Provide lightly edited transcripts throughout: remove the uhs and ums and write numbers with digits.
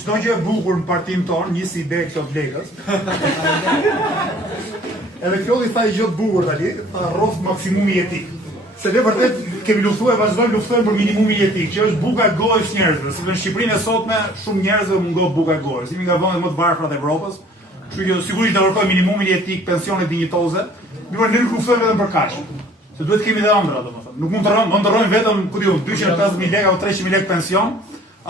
çdo gjë e bukur në partinë tonë, një si ide këto vlekës. Edhe Klodi tha i gjë të bukur tani, tha rrof maksimumi jetik. Se ne vërtet kemi luftuar e vazhdojmë luftojmë për minimumin jetik, që është buka e gojës njerëzve, sepse në Shqipërinë e sotme shumë njerëzve mungon buka e gojës. Jemi nga vendet më të varfra të Evropës, kështu që sigurisht do kërkojmë minimumin jetik, pensione dinjitoze, mirë ne nuk luftojmë vetëm për kaq. Se duhet kemi dhe ëndra, domethënë. Nuk mund të rrojmë vetëm, ku diun, 250.000 lekë apo 300.000 lekë pension,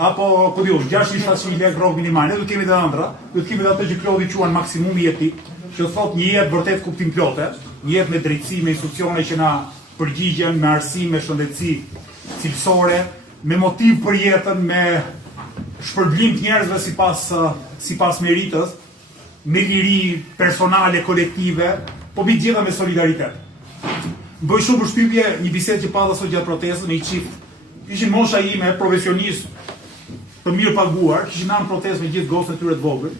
apo ku diun, 600.000-700.000 lekë rrogë minimale, duhet kemi dhe ëndra, duhet kemi dhe atë që Klodi quan maksimumi jetik, që thot një jetë vërtet kuptim plotë, një jetë me drejtësi, me institucione që na përgjigjen, me arsim, me shëndetësi cilësore, me motiv për jetën, me shpërblim të njerëzve sipas meritës, me liri personale, kolektive, po mbi gjitha me solidaritet. Bëj shumë përshtypje një bisedë që pata sot gjatë protestës me një çift. Ishin mosha ime, profesionistë të mirë paguar, kishin anë protestë me gjithë gocën e tyre të vogël.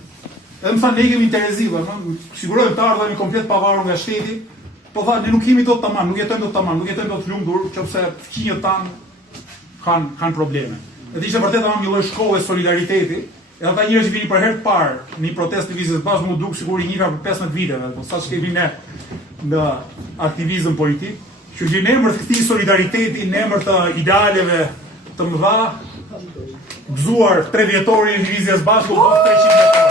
Edhe më thanë ne kemi interesime, sigurojmë të ardhemi komplet pavarur nga shteti, po tha ne nuk jemi dot tamam, nuk jetojmë dot tamam, nuk jetojmë dot lumtur, nëse fqinjët tan kanë probleme. Edhe ishte vërtet tamam një lloj shkolle solidariteti, edhe ata njerëz që vinin për herë të parë në një protestë lëvizjes bashkë mu duk sikur i njëra për 15 viteve, po sa kemi ne në aktivizëm politik, që në emër të këtij solidariteti, në emër të idealeve të mëdha, gëzuar 3 vjetorin e lëvizjes bashkë, u bë 300 vjetor.